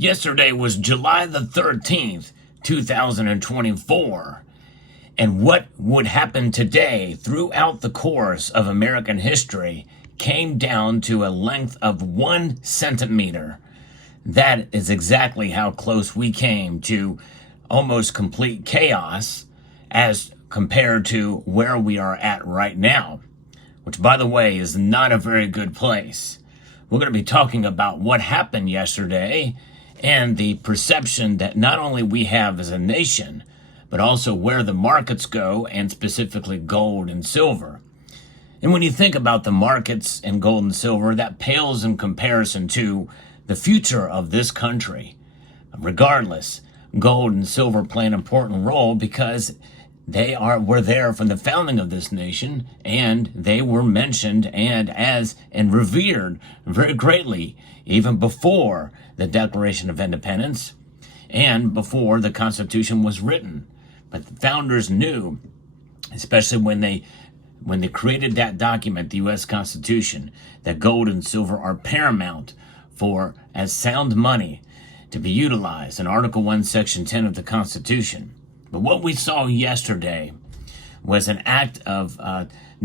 Yesterday was July the 13th, 2024. And what would happen today throughout the course of American history came down to a length of 1 centimeter. That is exactly how close we came to almost complete chaos as compared to where we are at right now, which, by the way, is not a very good place. We're going to be talking about what happened yesterday and the perception that not only we have as a nation, but also where the markets go, and specifically gold and silver. And when you think about the markets and gold and silver, that pales in comparison to the future of this country. Regardless, gold and silver play an important role because were there from the founding of this nation, and they were mentioned and revered very greatly even before the Declaration of Independence and before the Constitution was written. But the founders knew, especially when they created that document, the U.S. Constitution, that gold and silver are paramount as sound money to be utilized in Article 1, Section 10 of the Constitution. But what we saw yesterday was an act of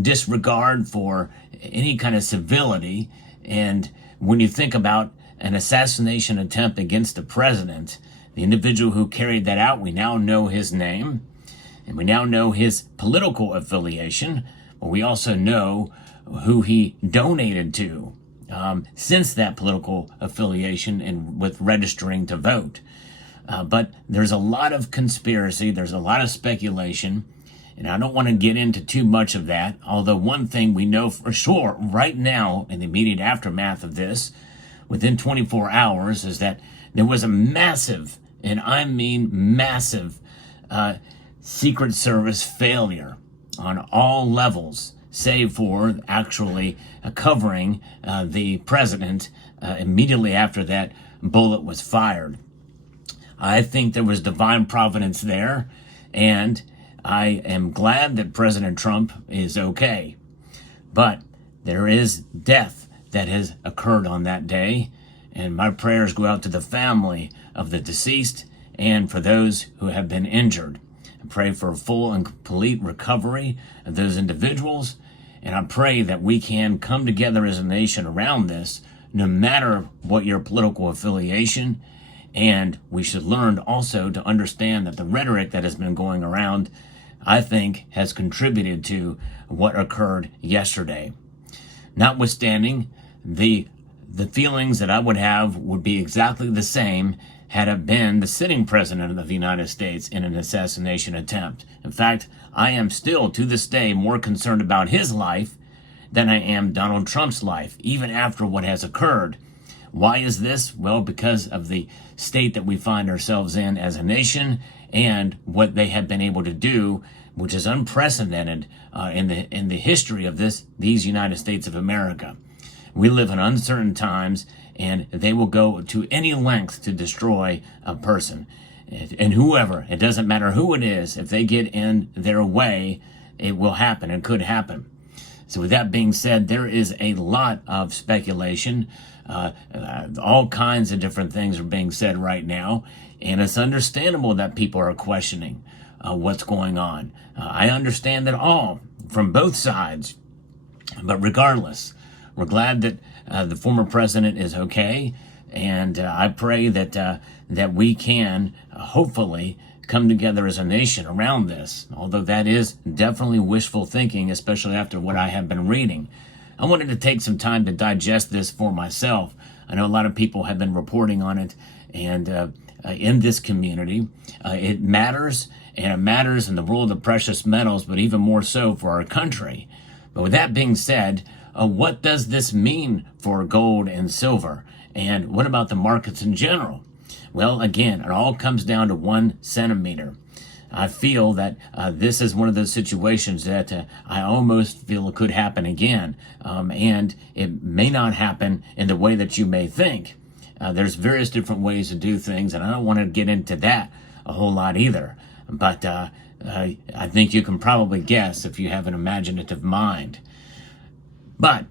disregard for any kind of civility. And when you think about an assassination attempt against the president, the individual who carried that out, we now know his name, and we now know his political affiliation, but we also know who he donated to since that political affiliation and with registering to vote. But there's a lot of conspiracy, there's a lot of speculation, and I don't want to get into too much of that, although one thing we know for sure right now in the immediate aftermath of this, within 24 hours, is that there was a massive, and I mean massive, Secret Service failure on all levels, save for actually covering the president immediately after that bullet was fired. I think there was divine providence there, and I am glad that President Trump is okay. But there is death that has occurred on that day, and my prayers go out to the family of the deceased and for those who have been injured. I pray for a full and complete recovery of those individuals, and I pray that we can come together as a nation around this, no matter what your political affiliation. And we should learn also to understand that the rhetoric that has been going around, I think, has contributed to what occurred yesterday. Notwithstanding, the feelings that I would have would be exactly the same had it been the sitting president of the United States in an assassination attempt. In fact, I am still, to this day, more concerned about his life than I am Donald Trump's life, even after what has occurred. Why is this? Well, because of the state that we find ourselves in as a nation and what they have been able to do, which is unprecedented in the history of these United States of America. We live in uncertain times, and they will go to any length to destroy a person. And whoever, it doesn't matter who it is, if they get in their way, it will happen. It could happen. So with that being said, there is a lot of speculation. All kinds of different things are being said right now, and it's understandable that people are questioning what's going on. I understand that all from both sides, but regardless, we're glad that the former president is okay, and I pray that we can hopefully come together as a nation around this, although that is definitely wishful thinking, especially after what I have been reading. I wanted to take some time to digest this for myself. I know a lot of people have been reporting on it, and in this community, it matters, and it matters in the world of precious metals, but even more so for our country. But with that being said, what does this mean for gold and silver? And what about the markets in general? Well, again, it all comes down to 1 centimeter. I feel that this is one of those situations that I almost feel it could happen again. And it may not happen in the way that you may think. There's various different ways to do things, and I don't want to get into that a whole lot either. But I think you can probably guess if you have an imaginative mind. But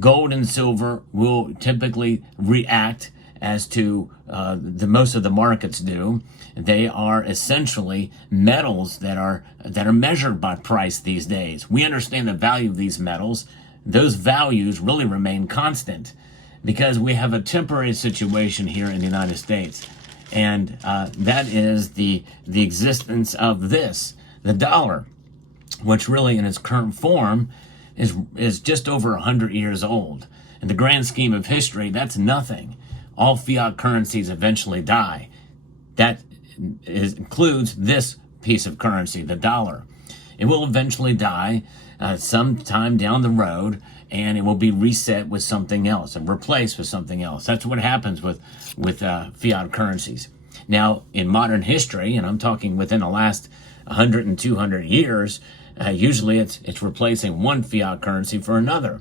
gold and silver will typically react as to the most of the markets do. They are essentially metals that are measured by price these days. We understand the value of these metals. Those values really remain constant because we have a temporary situation here in the United States, and that is the existence of the dollar, which really in its current form is just over 100 years old. In the grand scheme of history, that's nothing. All fiat currencies eventually die. That includes this piece of currency, the dollar. It will eventually die sometime down the road, and it will be reset with something else and replaced with something else. That's what happens with fiat currencies. Now, in modern history, and I'm talking within the last 100 and 200 years, usually it's replacing one fiat currency for another.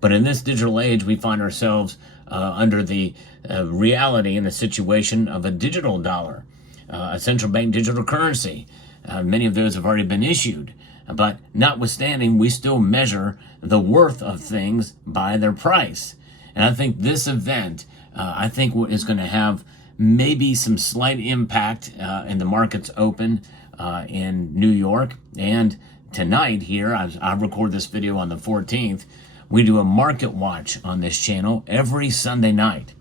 But in this digital age, we find ourselves under the reality and the situation of a digital dollar, a central bank digital currency. Many of those have already been issued. But notwithstanding, we still measure the worth of things by their price. And I think this event, is going to have maybe some slight impact in the markets open in New York. And tonight here, I record this video on the 14th, we do a market watch on this channel every Sunday night.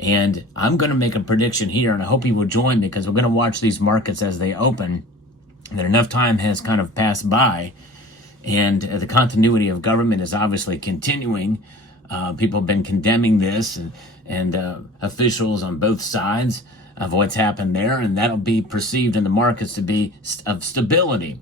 And I'm going to make a prediction here, and I hope you will join me because we're going to watch these markets as they open. And that enough time has kind of passed by, and the continuity of government is obviously continuing. People have been condemning this, and officials on both sides of what's happened there, and that'll be perceived in the markets to be of stability,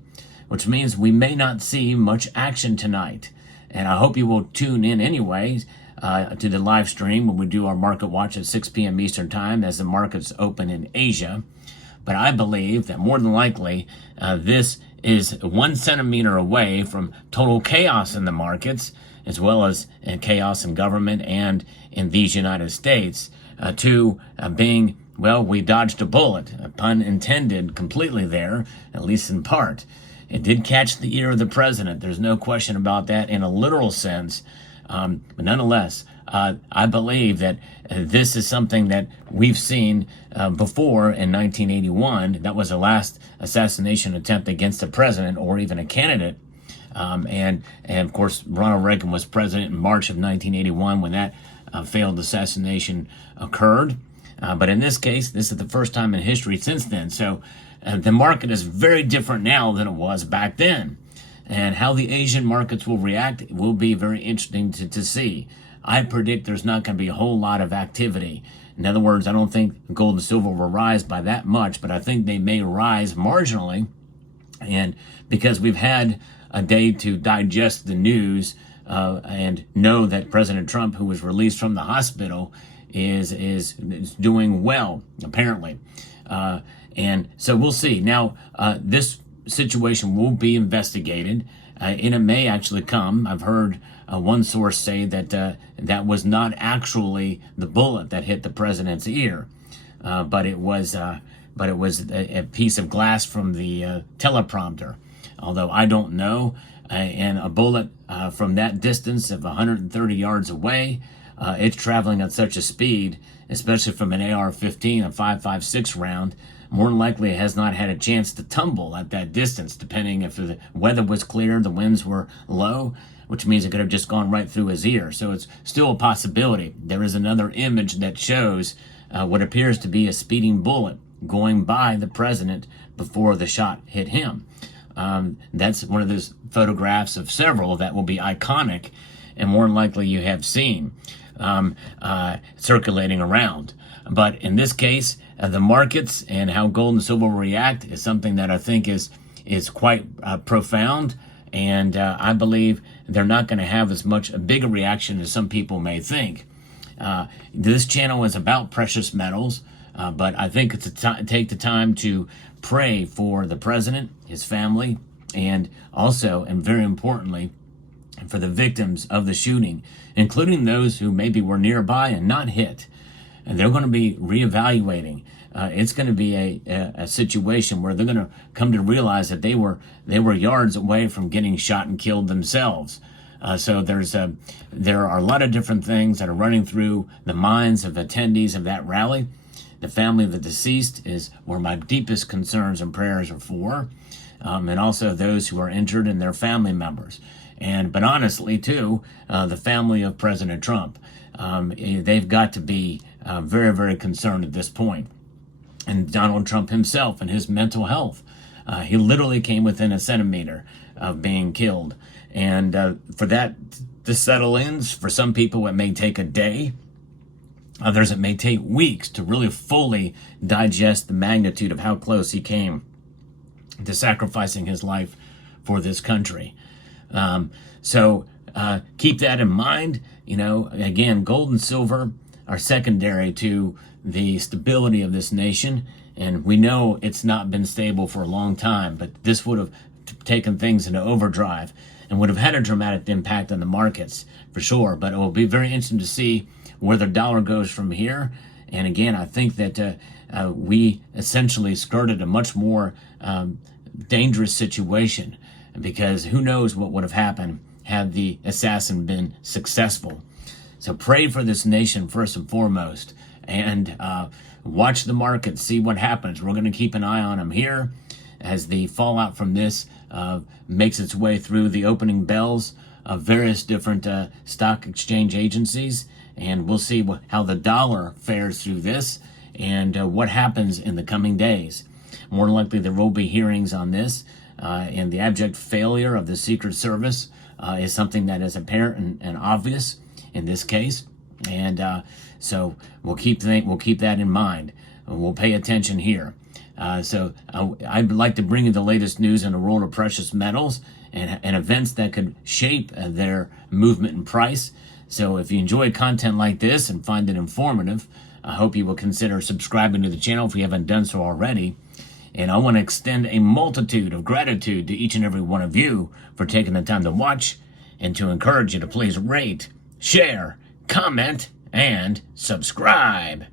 which means we may not see much action tonight. And I hope you will tune in anyways to the live stream when we do our market watch at 6 p.m. Eastern Time as the markets open in Asia. But I believe that more than likely this is 1 centimeter away from total chaos in the markets, as well as chaos in government and in these United States, to being, well, we dodged a bullet, a pun intended completely there, at least in part. It did catch the ear of the president. There's no question about that in a literal sense. But nonetheless, I believe that this is something that we've seen before in 1981. That was the last assassination attempt against a president or even a candidate. And of course, Ronald Reagan was president in March of 1981 when that failed assassination occurred. But in this case, this is the first time in history since then. So the market is very different now than it was back then. And how the Asian markets will react will be very interesting to see. I predict there's not going to be a whole lot of activity. In other words, I don't think gold and silver will rise by that much, but I think they may rise marginally. And because we've had a day to digest the news and know that President Trump, who was released from the hospital, is doing well, apparently. And so we'll see. Now, this situation will be investigated, and it may actually come. I've heard one source say that that was not actually the bullet that hit the president's ear, but it was a piece of glass from the teleprompter. Although I don't know, and a bullet from that distance of 130 yards away, it's traveling at such a speed, especially from an AR-15, a 5.56 round. More than likely it has not had a chance to tumble at that distance, depending if the weather was clear, the winds were low, which means it could have just gone right through his ear. So it's still a possibility. There is another image that shows what appears to be a speeding bullet going by the president before the shot hit him. That's one of those photographs of several that will be iconic, and more than likely you have seen circulating around. But in this case, the markets and how gold and silver will react is something that I think is quite profound, and I believe they're not going to have as much a bigger reaction as some people may think. This channel is about precious metals, but I think it's take the time to pray for the president, his family, and also, and very importantly, for the victims of the shooting, including those who maybe were nearby and not hit. And they're going to be reevaluating. It's going to be a situation where they're going to come to realize that they were yards away from getting shot and killed themselves. So there are a lot of different things that are running through the minds of attendees of that rally. The family of the deceased is where my deepest concerns and prayers are for, and also those who are injured and their family members. But honestly, too, the family of President Trump, they've got to be very, very concerned at this point. And Donald Trump himself and his mental health. He literally came within a centimeter of being killed. And for that to settle in, for some people it may take a day. Others it may take weeks to really fully digest the magnitude of how close he came to sacrificing his life for this country. So keep that in mind. Again, gold and silver are secondary to the stability of this nation. And we know it's not been stable for a long time, but this would have taken things into overdrive and would have had a dramatic impact on the markets for sure. But it will be very interesting to see where the dollar goes from here. And again, I think that we essentially skirted a much more dangerous situation, because who knows what would have happened had the assassin been successful. So pray for this nation first and foremost, and watch the market, see what happens. We're going to keep an eye on them here as the fallout from this makes its way through the opening bells of various different stock exchange agencies. And we'll see how the dollar fares through this and what happens in the coming days. More likely there will be hearings on this, and the abject failure of the Secret Service is something that is apparent and obvious in this case. And so we'll keep that in mind. We'll pay attention here. So I'd like to bring you the latest news in the world of precious metals and events that could shape their movement and price. So if you enjoy content like this and find it informative, I hope you will consider subscribing to the channel if you haven't done so already. And I want to extend a multitude of gratitude to each and every one of you for taking the time to watch, and to encourage you to please rate, share, comment, and subscribe.